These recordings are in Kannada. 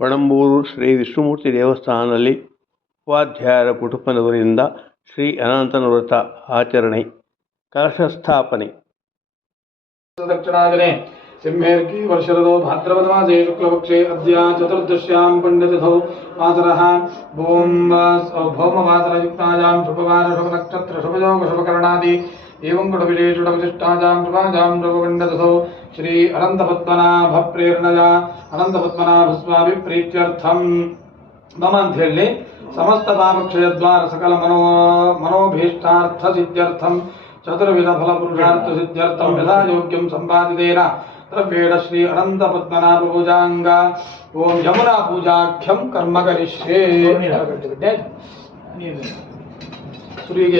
ಪಣಂಬೂರು ಶ್ರೀ ವಿಷ್ಣುಮೂರ್ತಿ ದೇವಸ್ಥಾನದಲ್ಲಿ ಉಪಾಧ್ಯಾಯರ ಕುಟುಂಬದವರಿಂದ ಶ್ರೀ ಅನಂತನ ವ್ರತ ಆಚರಣೆ ಕಲಶಸ್ಥಾಪನೆ दक्षिणाजने सिंहेर्की वर्षरदो भाद्रपदमासे शुक्लपक्षे अद्य चतुर्दश्यां पुण्यतिथौ वासरः ॐ भौमवासरयुक्तायां शुभवार शुभनक्षत्र शुभयोग शुभकर्णादि एवं गुडविशेषुडविशिष्टाजां श्री अनन्तपद्मनाभप्रेरणया अनन्तपद्मनाभस्वामिप्रीत्यर्थं मम अन्धेल्ले समस्तपापक्षयद्वार सकलमनो मनोभीष्टार्थसिद्ध्यर्थं यथा योग्यं सम्पादितेन द्रव्येण श्री अनन्तपद्मनाभपूजाङ्गा ॐ यमुनापूजाख्यं कर्म करिष्ये। सूर्य के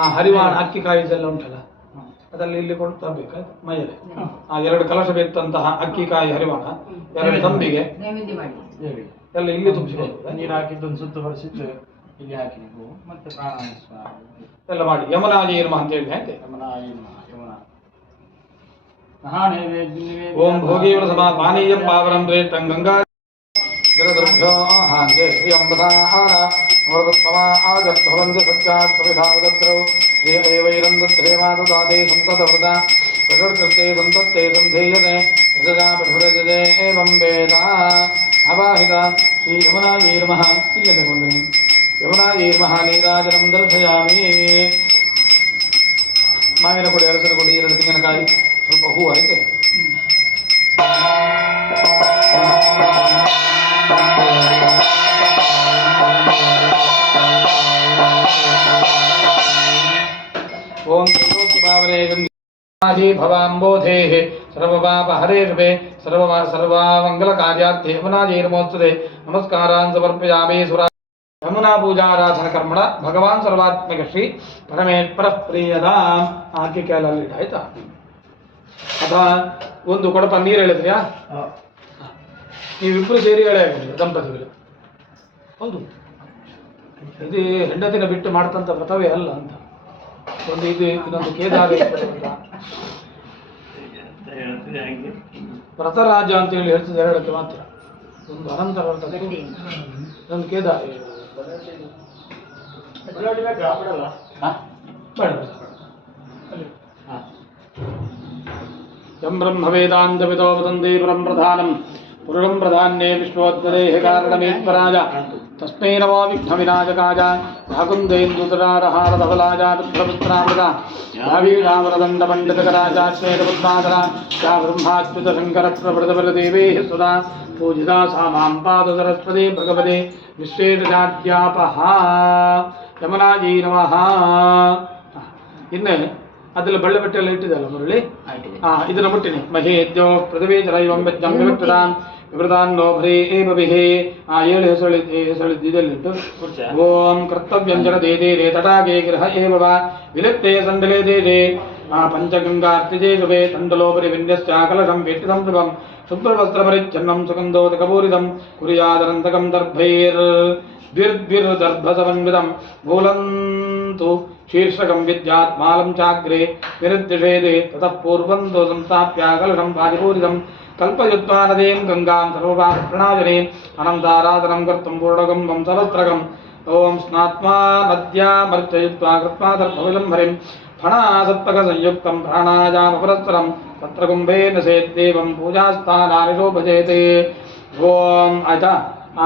ಆ ಹರಿವಾಣ ಅಕ್ಕಿ ಕಾಯಿದೆಲ್ಲ ಉಂಟಲ್ಲ? ಅದರಲ್ಲಿ ಇಲ್ಲಿ ಕೊಟ್ಟು ತರಬೇಕು ಮೈಯಲ್ಲಿ ಆ ಎರಡು ಕಲಶ ಬೇಕಂತಹ ಅಕ್ಕಿ ಕಾಯಿ ಹರಿವಾಣ. ಎರಡು ತಂಬಿಗೆ. ಎಲ್ಲ ಇಲ್ಲಿ ತುಂಬಿಸಿಕೊಂಡು ನೀರು ಹಾಕಿದ್ದೊಂದು ಸುತ್ತು ಹೊರಿಸಿಟ್ಟು ಇಲ್ಲಿ ಹಾಕಿಬೇಕು ಮತ್ತೆ ಪ್ರಾಣಾಯಾಮ ಎಲ್ಲ ಮಾಡಿ. ಯಮನಾಜಿ ಇರ್ಮ ಅಂತ ಹೇಳಿ ಅಂತೆ ಯಮುನಾ. ಯಮುನಾ ಓಂ ಭೋಗೀವರ ಸಮಾ ಪಾನೀಯಂ ಪಾವರಂ ಪ್ರೇತಂ ಗಂಗಾ ಜಲದೃಭ್ಯೋ ಹಾಂಗೆ ಶ್ರೀ ಅಂಬಧಾನ ಅಮೃತತ್ವಮಾ ಆಜದ್ಭವಂತಿ ಸತ್ಯಾತ್ ಸವಿಧಾವದತ್ರೌ ಶ್ರೀ ಏವೈರಂ ದತ್ರೇ ಮಾತದಾದೆ ಸಂತತವೃತ ಪ್ರಕೃತೆ ಸಂತತ್ತೆ ಸಂಧೇಯತೆ ಪ್ರಜಾ ಪ್ರಭುರಜತೆ ಏವಂ ವೇದ ಅವಾಹಿತ ಶ್ರೀ ಯಮುನಾಜೀರ್ಮಃ ಇಲ್ಲದೆ ಬಂದನೆ ಯಮುನಾಜೀರ್ಮಃ ನೀರಾಜನಂ ದರ್ಶಯಾಮಿ ಮಾವಿನ ಕೊಡಿ ಅರಸರ ಕೊಡಿ ಎರಡು ತೆಂಗಿನಕಾಯಿ ಸ್ವಲ್ಪ ಹೂ ಐತೆ ಓಂ ರೂಪೇ ಸರ್ವ ಸರ್ವಾಮಂಗಲ ಕಾರ್ಯಾರ್ಥೆ ಯಮುನಾಜೀರ್ಮೋಸ್ತುತೆ ನಮಸ್ಕಾರಾನ್ ಸಮರ್ಪಯಾಮಿ ಸುರಾ ಯಮುನಾ ಪೂಜಾರಾಧನ ಕರ್ಮಣ ಭಗವಾನ್ ಸರ್ವಾತ್ಮಕ ಶ್ರೀ ಪರಮೇಶ್ವರ ಪ್ರಿಯದ ಆಕೆ ಕೇಳಲ್ಲಿ ಆಯ್ತಾ? ಅಥವಾ ಒಂದು ಕೊಡಪ ನೀರು ಹೇಳಿದ್ರ್ಯಾ? ನೀವಿಬ್ಬರು ಸೇರಿ ಹೇಳೇ ದಂಪತಿಗಳು. ಹೌದು. ಇದು ಹೆಂಡತಿನ ಬಿಟ್ಟು ಮಾಡ್ತಂತ ವ್ರತವೇ ಅಲ್ಲ ಅಂತ. ಒಂದು ಇದು ಇದೊಂದು ಕೇದಾರೇಶ್ವರ ವ್ರತ ವ್ರತರಾಜ ಅಂತ ಹೇಳಿ ಹೇಳ್ತದೆ ಎರಡಕ್ಕೆ ಮಾತ್ರ ಒಂದು ಅನಂತ ಒಂದು ಕೇದಾರ ಹಾ? ಬೇಡ ಬೇಡ. ಅಲ್ಲಿ. ಹಾ. ಯಂ ಬ್ರಹ್ಮ ವೇದಾಂತವಿದೋ ವದಂತಿ ಪರಂ ಪ್ರಧಾನಂ ಪುರುಷಂ ಪ್ರಧಾನ್ಯೇ ವಿಶ್ವೋದ್ಗದೇಹ ಕಾರಣಮೇಶ್ವರಾಯ ತಸ್ಮೈ ನಮೋ ವಿಘ್ನವಿನಾಶಕಾಯ ರಾಕುಂದೇಂದುತರಾರಹಾರಧವಲಾಯ ರುದ್ರಪುತ್ರಾಮೃತ ಯಾವೀಣಾವರದಂಡ ಪಂಡಿತಕರಾಜಾಶ್ವೇತಪದ್ಮಾಧರ ಯಾ ಬ್ರಹ್ಮಾಚ್ಯುತ ಶಂಕರ ಪ್ರಭೃತಬಲದೇವೇ ಸುಧಾ ಪೂಜಿತಾ ಸಾ ಮಾಂ ಪಾದ ಸರಸ್ವತಿ ಭಗವತೆ ವಿಶ್ವೇತಜಾಡ್ಯಾಪಹ ಯಮನಾಜೀ ನಮಃ ಇನ್ನು ಅದೆಲ್ಲ ಬಳ್ಳೆ ಬಟ್ಟೆ ಎಲ್ಲ ಇಟ್ಟಿದಲ್ಲ ಮುರಳಿ ಹಾಂ ಇದನ್ನು ಮುಟ್ಟಿನಿ ಮಹೇದ್ಯೋ ಪೃಥ್ವೇ ಜಲೈವಂ ಯಜ್ಞಂ ವಿವೃತಾನ್ ವಿವೃತಾನ್ ನೋಭ್ರೇ ಏವ ವಿಹೇ ಆ ಏಳು ಹೆಸಳಿ ಹೆಸಳಿದ್ದು ಇದೆಲ್ಲಿಟ್ಟು ಓಂ ಕರ್ತವ್ಯಂಜನ ದೇ ದೇ ರೇ ತಟಾಗೆ ಗೃಹ ಏವ ವಾ ವಿಲಕ್ತೆ ಸಂಡಲೆ ದೇ ದೇ ಆ ಪಂಚಗಂಗಾರ್ತಿಜೇ ಶುಭೆ ತಂಡಲೋಪರಿ ವಿನ್ಯಶ್ಚಾಕಲಶಂ ವೇಟ್ಟಿದಂ ಶುಭಂ ಶುಭ್ರವಸ್ತ್ರಪರಿಚ್ಛನ್ನಂ ಸುಗಂಧೋದಕಪೂರಿತಂ ಕುರ್ಯಾದನಂತಕಂ ದರ್ಭೈರ್ द्विर्द्विर्दर्भसमन्वितं मूलन्तु शीर्षकं विद्यात् मालं चाग्रे विनिर्दिशेदे ततः पूर्वं तु संस्थाप्याकलशं वाजिपूरितं కల్పయుద్వానదీం గంగాం సర్వపాప్రణాయనే అనంతారాధనం కర్తం పూర్ణగం వంశవస్త్రగం ఓం స్నాత్మా నద్యామర్చయుత్వా కృత్వాదర్భవిలంబరిం ఫణాసత్పకసంయుక్తం ప్రాణాయామపరస్పరం తత్ర కుంభేన సేద్దేవం పూజాస్థానాని శోభజేతే ఓం అజ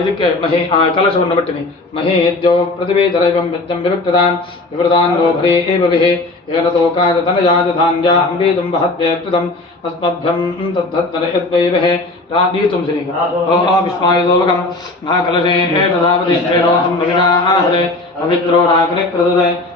ಇದಕ್ಕೆ ಮಹಿ ಆ ಕಲಶವನ್ನು ಬಿಟ್ಟಿನಿ ಮಹಿ ಯಜ್ಜೋ ಪ್ರತಿಭೇಧರ ಯಜ್ಞಂ ವಿವೃಕ್ತದಾನ್ ವಿವೃತಾನ್ ಲೋಭರೆ ಏವ ವಿಹೆ ಏನ ತೋಕಾದ ತನಯಾದ ಧಾನ್ಯ ಅಂಬೀತಂ ಬಹತ್ವೇ ಕೃತಂ ಅಸ್ಮಭ್ಯಂ ತದ್ಧತ್ತನ ಯದ್ವೈ ವಿಹೆ ರಾ ನೀತುಂ ಶ್ರೀ ಓಂ ಓಂ ವಿಸ್ಮಾಯ ಲೋಕಂ ಮಹಾಕಲಶೇ ತಥಾ ಪ್ರತಿಷ್ಠೇನೋ ಮಹಿಳಾ ಆಹರೆ ಪವಿತ್ರೋ ನಾಗನೆ ಕೃತದೆ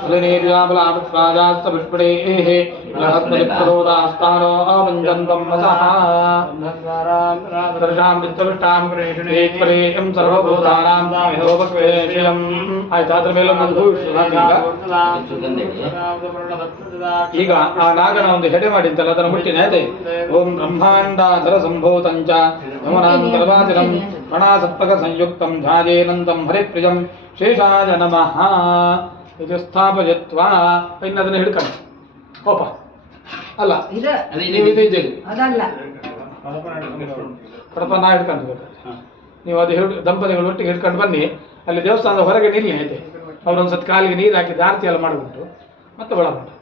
ಫಲನೇರ್ಯಾಬಲಾಪತ್ವಾಜಾಸ್ತ ವಿಷ್ಪಣೇಃ ಬೃಹತ್ಪದಿಪ್ರದೋದಾಸ್ತಾನೋ ಮಂಜಂತಂ ವಸಃ ದರ್ಶಾಂ ವಿತ್ತವಿಷ್ಟಾಂ ಏಕ್ಪರೇಯಂ ಸರ್ವಭೂತಾನಾಂ ಯೋಪಕ್ವೇಶಯಂ ಆಯ್ತು ಅದ್ರ ಮೇಲೆ ಒಂದು ಈಗ ಆ ನಾಗನ ಒಂದು ಹೆಡೆ ಮಾಡಿದ್ದಲ್ಲ ಅದನ್ನು ಮುಟ್ಟಿನ ಅದೇ ಓಂ ಬ್ರಹ್ಮಾಂಡಾಧರ ಸಂಭೂತಂಚ ಯಮನಾಂತರವಾದಿನಂ ಫಣಾಸತ್ಪಕ ಸಂಯುಕ್ತಂ ಧ್ಯಾಯೇನಂದಂ ಹರಿಪ್ರಿಯಂ ಶೇಷಾಯ ನಮಃ ಇದು ಸ್ಥಾಪಯತ್ವ ಇನ್ನು ಅದನ್ನು ಹಿಡ್ಕೊಂಡು ಕೋಪ ಅಲ್ಲ ಇದು ನೀವು ಇದೆ ಅದಲ್ಲ ಕಡಪ ನಾ ಹಿಡ್ಕೊಂಡು ನೀವು ಅದು ಹಿಡ್ ದಂಪತಿಗಳು ಒಟ್ಟಿಗೆ ಹಿಡ್ಕೊಂಡು ಬನ್ನಿ. ಅಲ್ಲಿ ದೇವಸ್ಥಾನದ ಹೊರಗೆ ನಿಲ್ಲಿ ಐತೆ. ಅವರೊಂದು ಸತ್ ಕಾಲಿಗೆ ನೀರು ಹಾಕಿ ಆರತಿ ಎಲ್ಲ ಮಾಡಿಬಿಟ್ಟು ಮತ್ತೆ ಒಳಗುಂಟು